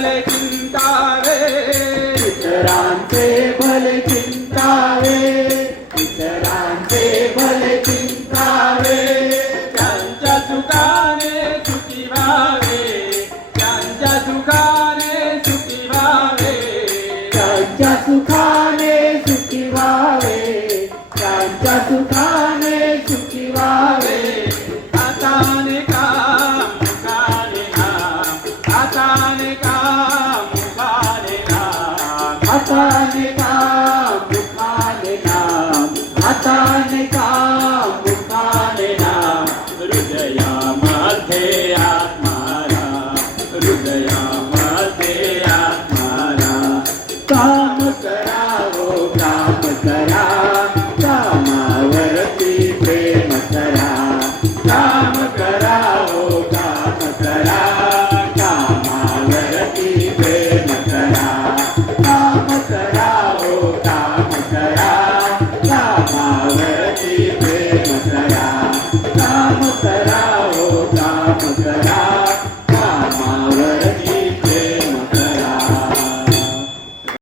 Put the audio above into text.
Hallelujah. Atanika, Atanika, Atanika, Atanika. cantidad